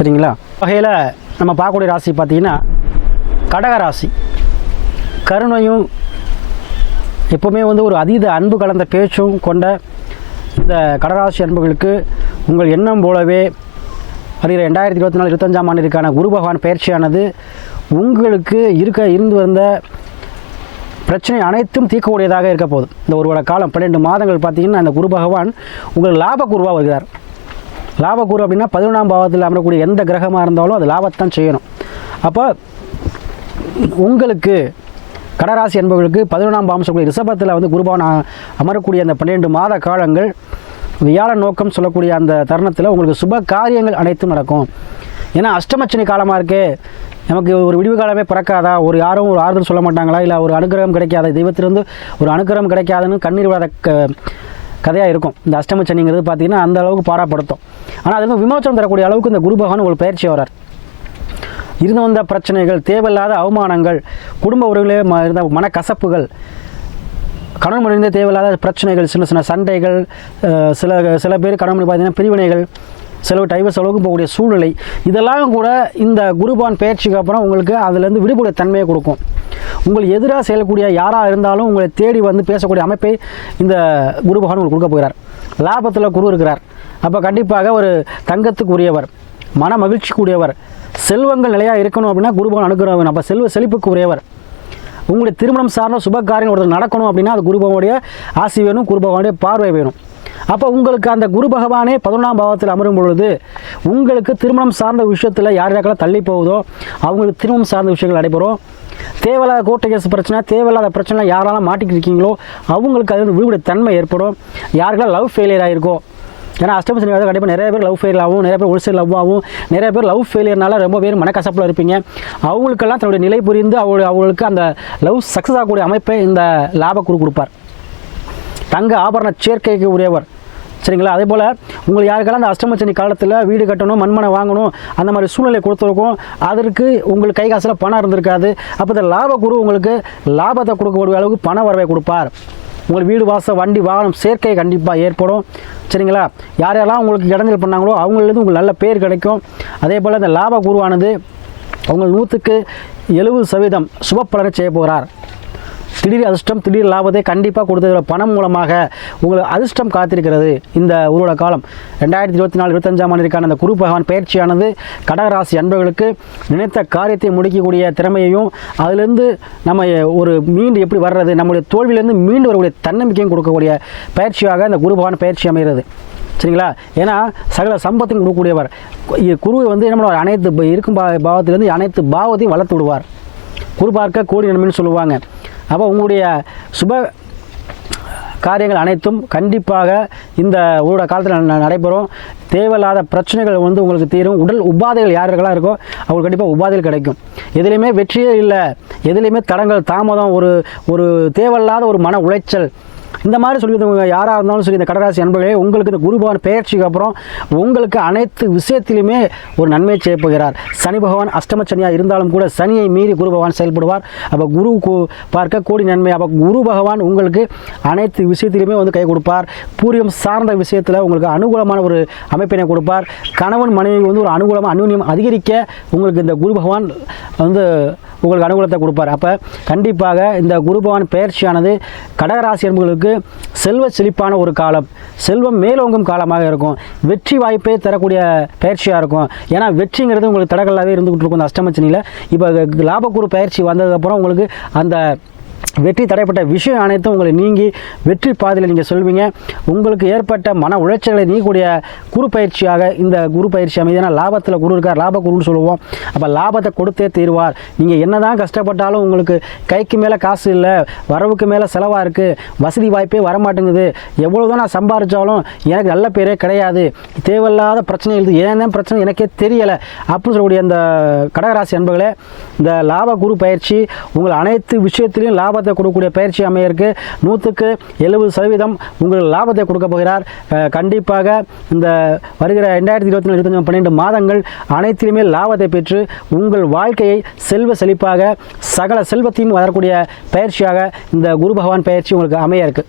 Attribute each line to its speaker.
Speaker 1: சரிங்களா? வகையில் நம்ம பார்க்கக்கூடிய ராசி பார்த்தீங்கன்னா கடக ராசி. கருணையும் எப்போவுமே வந்து ஒரு அதீத அன்பு கலந்த பேச்சும் கொண்ட இந்த கடகராசி அன்புகளுக்கு உங்கள் எண்ணம் போலவே வருகிற ரெண்டாயிரத்தி இருபத்தி நாலு இருபத்தஞ்சாம் ஆண்டிற்கான குரு பகவான் பயிற்சியானது உங்களுக்கு இருக்க இருந்து வந்த பிரச்சனை அனைத்தும் தீர்க்கக்கூடியதாக இருக்க போகுது. இந்த ஒரு காலம் பன்னெண்டு மாதங்கள் பார்த்தீங்கன்னா அந்த குரு பகவான் உங்களுக்கு லாப குருவாக வருகிறார். லாபக்கூறு அப்படின்னா பதினொன்றாம் பாவத்தில் அமரக்கூடிய எந்த கிரகமாக இருந்தாலும் அது லாபத்தான் செய்யணும். அப்போ உங்களுக்கு கடராசி என்பவர்களுக்கு பதினொன்றாம் பாவம் சொல்லக்கூடிய ரிஷபத்தில் வந்து குருபவன் அமரக்கூடிய அந்த பன்னிரெண்டு மாத காலங்கள் வியாழ நோக்கம் சொல்லக்கூடிய அந்த தருணத்தில் உங்களுக்கு சுப காரியங்கள் அனைத்தும் நடக்கும். ஏன்னா அஷ்டமச்சனி காலமாக இருக்கே நமக்கு ஒரு விடிவு காலமே பிறக்காதா? ஒரு யாரும் ஒரு ஆறுதல் சொல்ல மாட்டாங்களா? இல்லை ஒரு அனுகிரகம் கிடைக்காத? தெய்வத்திலிருந்து ஒரு அனுகிரகம் கிடைக்காதுன்னு கண்ணீர் விடாத கதையாக இருக்கும் இந்த அஷ்டமச்சனிங்கிறது பார்த்தீங்கன்னா அந்த அளவுக்கு பாராப்படுத்தும். ஆனால் அது வந்து விமோச்சனம் தரக்கூடிய அளவுக்கு இந்த குரு பகவான் உங்களுக்கு பயிற்சி வரார். இருந்து வந்த பிரச்சனைகள் தேவையில்லாத அவமானங்கள் குடும்ப உறவுகளே இருந்த மனக்கசப்புகள் கணவன் மனைவிந்தே தேவையில்லாத பிரச்சனைகள் சின்ன சின்ன சண்டைகள் சில சில பேர் கணவன் பார்த்தீங்கன்னா பிரிவினைகள் செலவு டைவர்ஸ் அளவுக்கு போகக்கூடிய சூழ்நிலை. இதெல்லாம் கூட இந்த குருபான் பயிற்சிக்கு அப்புறம் உங்களுக்கு அதுலேருந்து விடுபட தன்மையை கொடுக்கும். உங்களுக்கு எதிராக செயல்கூடிய யாராக இருந்தாலும் உங்களை தேடி வந்து பேசக்கூடிய அமைப்பை இந்த குரு பகவான் உங்களுக்கு கொடுக்க போகிறார். லாபத்தில் குரு இருக்கிறார். அப்போ கண்டிப்பாக ஒரு தங்கத்துக்கு உரியவர் மன மகிழ்ச்சிக்குரியவர் செல்வங்கள் நிலையாக இருக்கணும் அப்படின்னா குருபகவான் அனுகிரகம் அப்போ செல்வ செழிப்புக்கு உரியவர் உங்களுடைய திருமணம் சார்ந்த சுபகாரியம் ஒருத்தர் நடக்கணும் அப்படின்னா அது குருபகனுடைய ஆசி வேணும் குருபகனுடைய பார்வை வேணும். அப்போ உங்களுக்கு அந்த குரு பகவானே பதினொன்றாம் பாவத்தில் அமரும் பொழுது உங்களுக்கு திருமணம் சார்ந்த விஷயத்தில் யார் யாருக்கெல்லாம் தள்ளி போகுதோ அவங்களுக்கு திருமணம் சார்ந்த விஷயங்கள் நடைபெறும். தேவையில்லாத கோர்ட்டு கேஸ் பிரச்சனை தேவையில்லாத பிரச்சனை யாரெல்லாம் மாட்டிக்கிட்டு இருக்கீங்களோ அவங்களுக்கு அது வந்து விடுபட தன்மை ஏற்படும். யாருக்கெல்லாம் லவ் ஃபெயிலியர் ஆகிருக்கோ ஏன்னா அஷ்டம சனி கண்டிப்பாக நிறைய பேர் லவ் ஃபெயில் ஆகும் நிறைய பேர் ஒரு சைடு லவ் ஆகும் நிறைய பேர் லவ் ஃபெயிலியர்னால ரொம்ப பேர் மனக்கசப்பில் இருப்பீங்க. அவங்களுக்கெல்லாம் தன்னுடைய நிலை புரிந்து அவங்க அவங்களுக்கு அந்த லவ் சக்ஸஸ் ஆகக்கூடிய அமைப்பை இந்த லாப குரு கொடுப்பார். தங்க ஆபரண சேர்க்கைக்கு உரியவர். சரிங்களா? அதே போல் உங்களுக்கு யாருக்கெல்லாம் அந்த அஷ்டமச்சனி காலத்தில் வீடு கட்டணும் மண்மனை வாங்கணும் அந்த மாதிரி சூழ்நிலை கொடுத்துருக்கும். அதற்கு உங்களுக்கு கை காசில் பணம் இருந்திருக்காது. அப்போ இந்த லாப குரு உங்களுக்கு லாபத்தை கொடுக்கக்கூடிய அளவுக்கு பண வரவை கொடுப்பார். உங்கள் வீடு வாசல் வண்டி வாகனம் சேர்க்கை கண்டிப்பாக ஏற்படும். சரிங்களா? யார் யாரெல்லாம் உங்களுக்கு இடைஞ்சல் பண்ணாங்களோ அவங்களது உங்களுக்கு நல்ல பேர் கிடைக்கும். அதே போல் இந்த லாப குருவானது அவங்க நூற்றுக்கு எழுபது சதவீதம் சுப பலனை செய்ய போகிறார். திடீர் அதிர்ஷ்டம் திடீர் லாபத்தை கண்டிப்பாக கொடுத்த பணம் மூலமாக உங்களுக்கு அதிர்ஷ்டம் காத்திருக்கிறது இந்த உருவட காலம். ரெண்டாயிரத்தி இருபத்தி நாலு இருபத்தஞ்சாம் ஆண்டிற்கான அந்த குரு பகவான் பயிற்சியானது கடகராசி அன்பர்களுக்கு நினைத்த காரியத்தை முடிக்கக்கூடிய திறமையையும் அதிலிருந்து நம்ம ஒரு மீண்டு எப்படி வர்றது நம்முடைய தோல்வியிலிருந்து மீண்டு வரக்கூடிய தன்னம்பிக்கையும் கொடுக்கக்கூடிய பயிற்சியாக இந்த குரு பகவான் பயிற்சி அமைகிறது. சரிங்களா? ஏன்னா சகல சம்பத்தையும் கொடுக்கக்கூடியவர். குரு வந்து நம்மளோட அனைத்து இருக்கும் பா பாவத்திலேருந்து அனைத்து பாவத்தையும் வளர்த்து விடுவார். குரு பார்க்க கோடி நன்மைன்னு சொல்லுவாங்க. அப்போ உங்களுடைய சுப காரியங்கள் அனைத்தும் கண்டிப்பாக இந்த ஊட காலத்தில் நடைபெறும். தேவையில்லாத பிரச்சனைகள் வந்து உங்களுக்கு தீரும். உடல் உபாதைகள் யாருக்கெல்லாம் இருக்கோ அவங்களுக்கு கண்டிப்பாக உபாதைகள் கிடைக்கும். எதுலேயுமே வெற்றியே இல்லை. எதுலேயுமே தடங்கள் தாமதம் ஒரு ஒரு தேவையில்லாத ஒரு மன உளைச்சல் இந்த மாதிரி சொல்லியிருந்தவங்க யாராக இருந்தாலும் சரி இந்த கடராசி அன்பர்களே உங்களுக்கு இந்த குருபவன் பெயர்ச்சிக்கு அப்புறம் உங்களுக்கு அனைத்து விஷயத்திலுமே ஒரு நன்மை செய்ய போகிறார். சனி பகவான் அஷ்டம சனியாக இருந்தாலும் கூட சனியை மீறி குரு பகவான் செயல்படுவார். அப்போ குரு பார்க்க கோடி நன்மை. அப்போ குரு பகவான் உங்களுக்கு அனைத்து விஷயத்திலுமே வந்து கை கொடுப்பார். பூரியம் சார்ந்த விஷயத்தில் உங்களுக்கு அனுகூலமான ஒரு அமைப்பினை கொடுப்பார். கணவன் மனைவி வந்து ஒரு அனுகூலமாக அனுநியம் அதிகரிக்க உங்களுக்கு இந்த குரு பகவான் வந்து உங்களுக்கு அனுகூலத்தை கொடுப்பார். அப்போ கண்டிப்பாக இந்த குரு பகவான் பெயர்ச்சியானது கடகராசி என்பவர்களுக்கு செல்வ செழிப்பான ஒரு காலம். செல்வம் மேலோங்கும் காலமாக இருக்கும். வெற்றி வாய்ப்பே தரக்கூடிய பயிற்சியாக இருக்கும். ஏன்னா வெற்றிங்கிறது உங்களுக்கு தடகளாகவே இருந்துகிட்டு இருக்கும் அந்த அஷ்டமச்சனியில். இப்போ லாபக்கூறு பயிற்சி வந்ததுக்கப்புறம் உங்களுக்கு அந்த வெற்றி தடைப்பட்ட விஷயம் அனைத்தும் உங்களை நீங்கி வெற்றி பாதையில் நீங்கள் சொல்வீங்க. உங்களுக்கு ஏற்பட்ட மன உளைச்சலை நீக்கக்கூடிய குரு பயிற்சியாக இந்த குரு பயிற்சி அமைதியான லாபத்தில் குரு இருக்கார். லாப குருன்னு சொல்லுவோம். அப்போ லாபத்தை கொடுத்தே தீர்வார். நீங்கள் என்னதான் கஷ்டப்பட்டாலும் உங்களுக்கு கைக்கு மேலே காசு இல்லை வரவுக்கு மேலே செலவாக இருக்குது வசதி வாய்ப்பே வரமாட்டேங்குது. எவ்வளோ தான் நான் சம்பாதிச்சாலும் எனக்கு நல்ல பேரே கிடையாது. தேவையில்லாத பிரச்சனை எழுது. ஏன் தான் பிரச்சனை? எனக்கே தெரியலை. அப்படின்னு சொல்லக்கூடிய அந்த கடகராசி அன்பர்களே இந்த லாப குரு பயிற்சி உங்கள் அனைத்து விஷயத்திலையும் லாபத்தை கொடுக்கக்கூடிய பயிற்சி அமையருக்கு நூற்றுக்கு எழுபது சதவீதம் உங்களுக்கு லாபத்தை கொடுக்க போகிறார். கண்டிப்பாக இந்த வருகிற ரெண்டாயிரத்தி இருபத்தி நாலு இருபத்தஞ்சு பன்னெண்டு மாதங்கள் அனைத்திலுமே லாபத்தை பெற்று உங்கள் வாழ்க்கையை செல்வ செழிப்பாக சகல செல்வத்தையும் வரக்கூடிய பயிற்சியாக இந்த குரு பகவான் பயிற்சி உங்களுக்கு அமைய இருக்குது